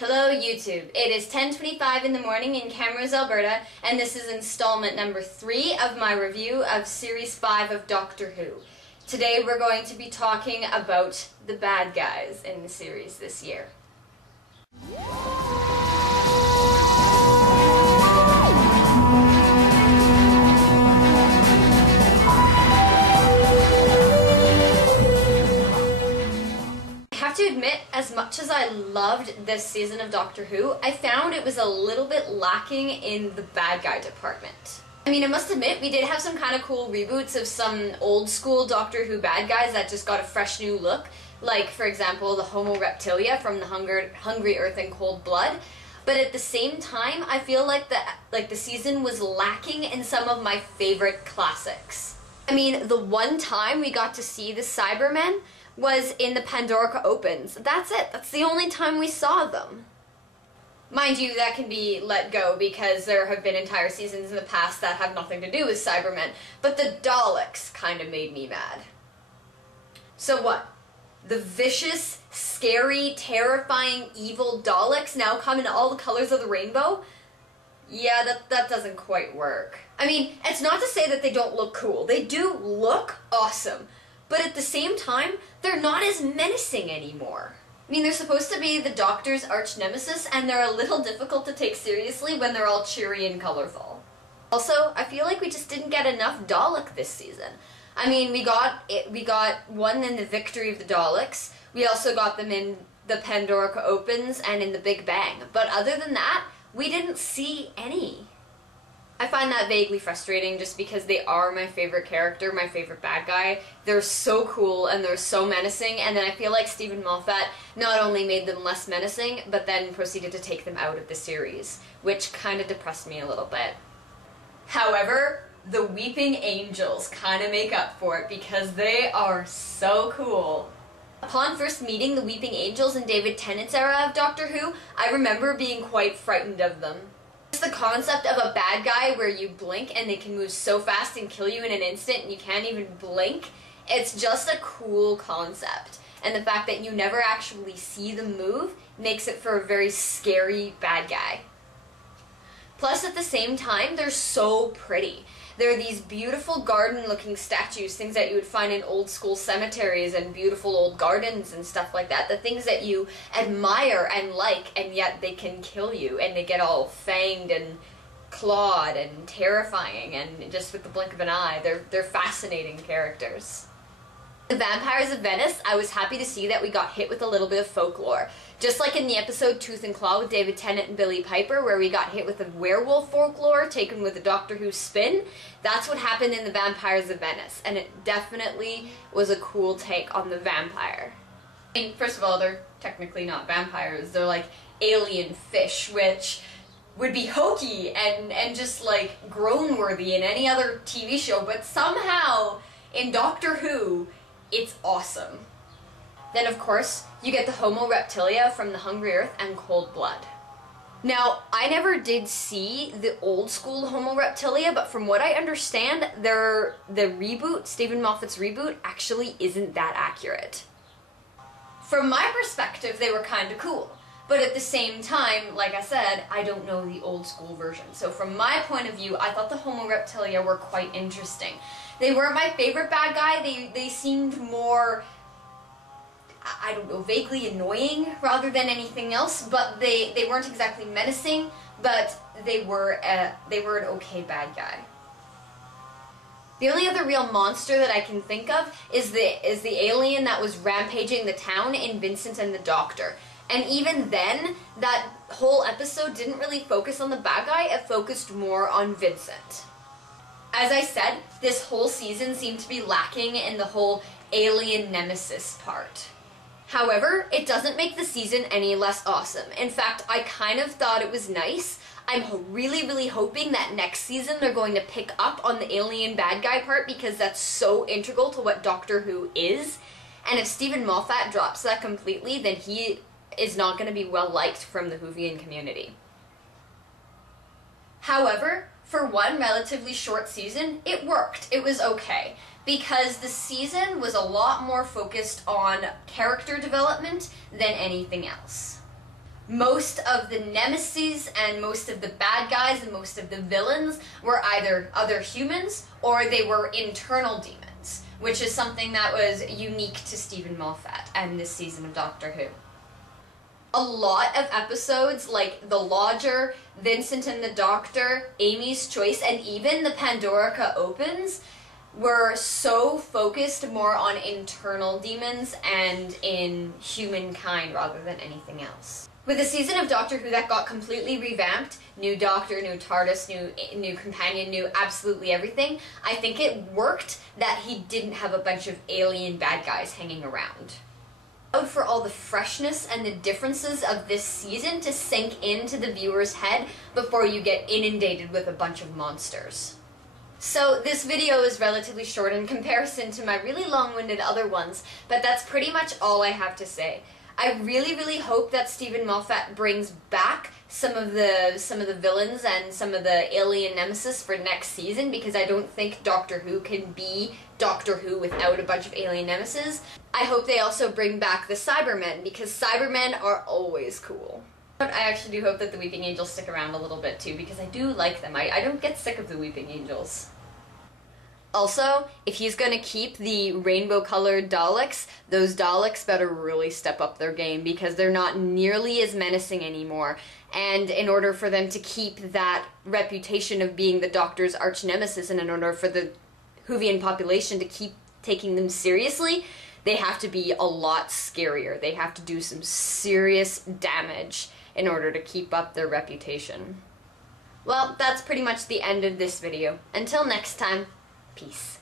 Hello YouTube, it is 10:25 in the morning in Camrose, Alberta, and this is installment number 3 of my review of Series 5 of Doctor Who. Today we're going to be talking about the bad guys in the series this year. To admit, as much as I loved this season of Doctor Who, I found it was a little bit lacking in the bad guy department. I mean, I must admit, we did have some kind of cool reboots of some old school Doctor Who bad guys that just got a fresh new look, like, for example, the Homo Reptilia from the Hungry Earth and Cold Blood. But at the same time, I feel like the season was lacking in some of my favorite classics. I mean, the one time we got to see the Cybermen was in the Pandorica Opens. That's it. That's the only time we saw them. Mind you, that can be let go because there have been entire seasons in the past that have nothing to do with Cybermen, but the Daleks kind of made me mad. So what? The vicious, scary, terrifying, evil Daleks now come in all the colors of the rainbow? Yeah, that doesn't quite work. I mean, it's not to say that they don't look cool. They do look awesome. But at the same time, they're not as menacing anymore. I mean, they're supposed to be the Doctor's arch nemesis, and they're a little difficult to take seriously when they're all cheery and colorful. Also, I feel like we just didn't get enough Dalek this season. I mean, we got one in the Victory of the Daleks. We also got them in the Pandorica Opens and in the Big Bang. But other than that, we didn't see any. I find that vaguely frustrating just because they are my favorite character, my favorite bad guy. They're so cool and they're so menacing, and then I feel like Steven Moffat not only made them less menacing, but then proceeded to take them out of the series, which kind of depressed me a little bit. However, the Weeping Angels kind of make up for it because they are so cool. Upon first meeting the Weeping Angels in David Tennant's era of Doctor Who, I remember being quite frightened of them. Just the concept of a bad guy where you blink and they can move so fast and kill you in an instant and you can't even blink, it's just a cool concept. And the fact that you never actually see them move makes it for a very scary bad guy. Plus, at the same time, they're so pretty. They're these beautiful garden-looking statues, things that you would find in old school cemeteries and beautiful old gardens and stuff like that. The things that you admire and like, and yet they can kill you, and they get all fanged and clawed and terrifying, and just with the blink of an eye, they're fascinating characters. The Vampires of Venice, I was happy to see that we got hit with a little bit of folklore. Just like in the episode Tooth and Claw with David Tennant and Billie Piper, where we got hit with the werewolf folklore taken with a Doctor Who spin, that's what happened in the Vampires of Venice, and it definitely was a cool take on the vampire. I mean, first of all, they're technically not vampires, they're like alien fish, which would be hokey and just like groan-worthy in any other TV show, but somehow in Doctor Who, it's awesome. Then, of course, you get the Homo Reptilia from the Hungry Earth and Cold Blood. Now, I never did see the old school Homo Reptilia, but from what I understand, the reboot, Steven Moffat's reboot, actually isn't that accurate. From my perspective, they were kinda cool. But at the same time, like I said, I don't know the old school version. So from my point of view, I thought the Homo Reptilia were quite interesting. They weren't my favorite bad guy, they seemed more, I don't know, vaguely annoying rather than anything else, but they weren't exactly menacing, but they were an okay bad guy. The only other real monster that I can think of is the alien that was rampaging the town in Vincent and the Doctor. And even then, that whole episode didn't really focus on the bad guy, it focused more on Vincent. As I said, this whole season seemed to be lacking in the whole alien nemesis part. However, it doesn't make the season any less awesome. In fact, I kind of thought it was nice. I'm really hoping that next season they're going to pick up on the alien bad guy part because that's so integral to what Doctor Who is. And if Steven Moffat drops that completely, then he is not going to be well liked from the Whovian community. However, for one relatively short season, it worked. It was okay. Because the season was a lot more focused on character development than anything else. most of the nemesis and most of the bad guys and most of the villains were either other humans or they were internal demons, which is something that was unique to Stephen Moffat and this season of Doctor Who. A lot of episodes like The Lodger, Vincent and the Doctor, Amy's Choice, and even the Pandorica Opens were so focused more on internal demons and in humankind rather than anything else. With a season of Doctor Who that got completely revamped, new Doctor, new TARDIS, new companion, new absolutely everything, I think it worked that he didn't have a bunch of alien bad guys hanging around. For all the freshness and the differences of this season to sink into the viewer's head before you get inundated with a bunch of monsters. So this video is relatively short in comparison to my really long-winded other ones, but that's pretty much all I have to say. I really hope that Stephen Moffat brings back some of the villains and some of the alien nemesis for next season, because I don't think Doctor Who can be Doctor Who without a bunch of alien nemesis. I hope they also bring back the Cybermen, because Cybermen are always cool. But I actually do hope that the Weeping Angels stick around a little bit too, because I do like them. I don't get sick of the Weeping Angels. Also, if he's gonna keep the rainbow-colored Daleks, those Daleks better really step up their game, because they're not nearly as menacing anymore. And in order for them to keep that reputation of being the Doctor's arch-nemesis, and in order for the Whovian population to keep taking them seriously, they have to be a lot scarier. They have to do some serious damage in order to keep up their reputation. Well, that's pretty much the end of this video. Until next time, peace.